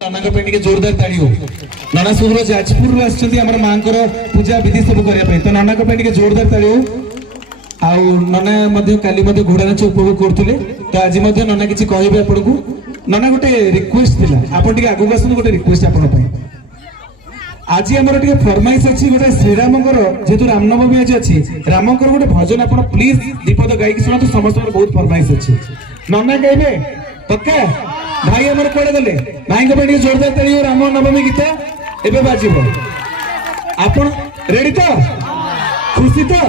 नाना पे जोरदार ताड़ी हो। नाना सब जाजपुर आम माँ पूजा विधि सब करने तो नाना पे जोरदार ताड़ी हो। आउ नाना काली घोड़ा नाच उपभोग करते तो आज नाना किसी कहे आपन को नाना गोटे रिक्वेस्ट थिला आपन आगू आसन गोटे रिक्वेस्ट आपन आज आम फरमाइश अच्छी गोटे श्रीराम जेहेतु रामनवमी आज अच्छी राम गोटे भजन आप प्लीज दीपद गायक शुणु समस्त बहुत फरमाइश अच्छी नाना गाइबे पक्का भाई आमर कड़े गले भाई पे जोरदार ताड़ी राम नवमी गीत एबे बाजिबो आपन रेडी तो खुशी तो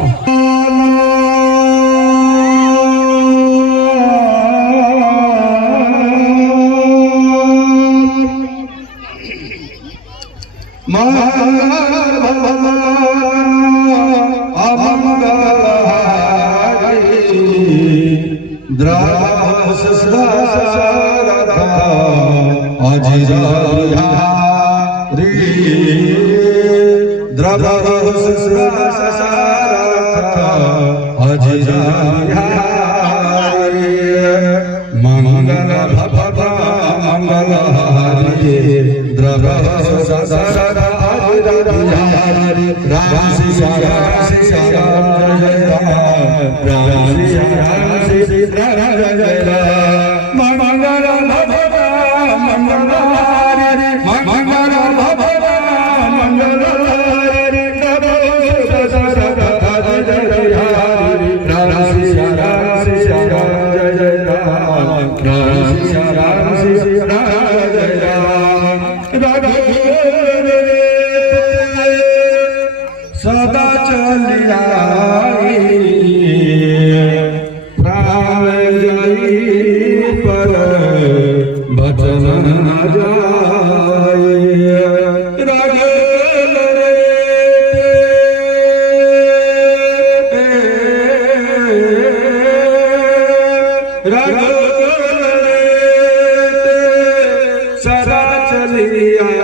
सदा चलिया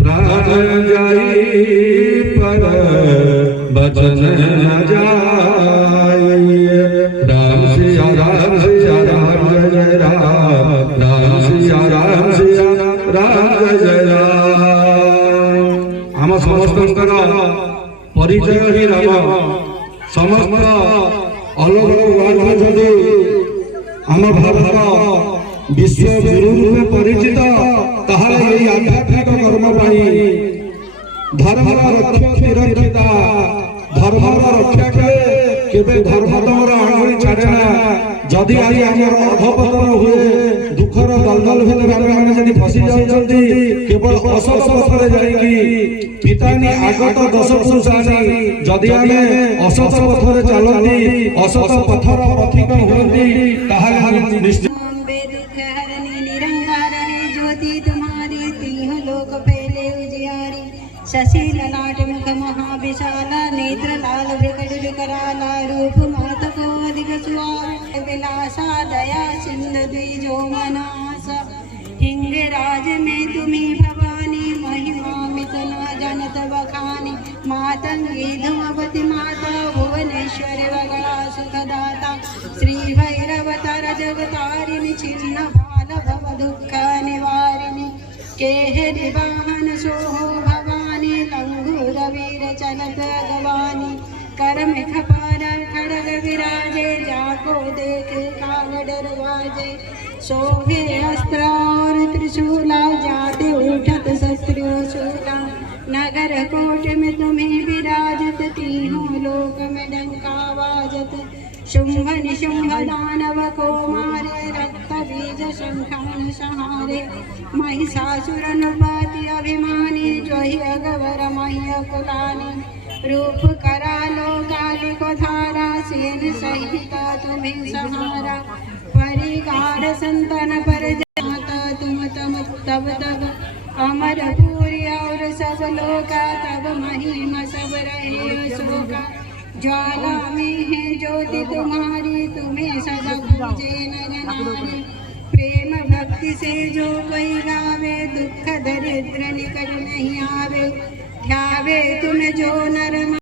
प्राण जाई पर बचन न जाए सदा चलिया बचन न जाए राम सिया राम सिया राम जय राम राम सिया राम सिया राम जय राम आम समस्त परिचय ही राम समस्त अलग आम भारत विश्व गुरु रूपे परिचित आध्यात्मिक कर्म धर्म रक्षा धर्म रक्षा केबे धर्म तमर आंगुली छाड़ेना जदि आज आमर अधपतन हुए दुखर दलदल माने जदि फसी जाउछंती केवल असत पथरे जाईकी पितानी आगत दश पुरुषानी जदि आमे असत पथरे चलती असत पथर पथिक होती ताहाले हम निश्चित शशि ललाट मुख महाविशाला नेत्र लाल विकट विकराला रूप मात को अधिक सुहार विलासा दया सिंधु द्विजो मनास हिंग राज में तुम्ही भवानी महिमा मित न जनत बखानी मातंगी धुमवती माता भुवनेश्वर वगड़ा सुखदाता श्री भैरवतर जगतारिणी छिन्न बाल भव दुख निवारिणी केहरि वाहन सोहो लंगूर वीर चलत गवानी करम खपार खड़ग विराजे जाको देख काल डरवाजे शोभे अस्त्र और त्रिशूला जाते उठत शत्रु शूला नगर कोट में तुम्हें विराजत तीनों लोक में डंका बाजत शुंभ निशुंभ दानव को मारे रक्त बीज शंखान सहारे महिषासुर नृपति अभिमानी जोहि अगवर मह्य कुलानी रूप करालो काली को धारा सेन सहिता तुम्हें सहारा परिकार संतन पर जाता तुम तम तब तब अमर पूरी और सब लोका तब महिमा सब रहे शोका ज्वाला में है ज्योति तुम्हारी तुम्हें सदा पूजे नर नारी प्रेम भक्ति से जो कोई गावे दुख दरिद्र निकट नहीं आवे ध्यावे तुम जो नर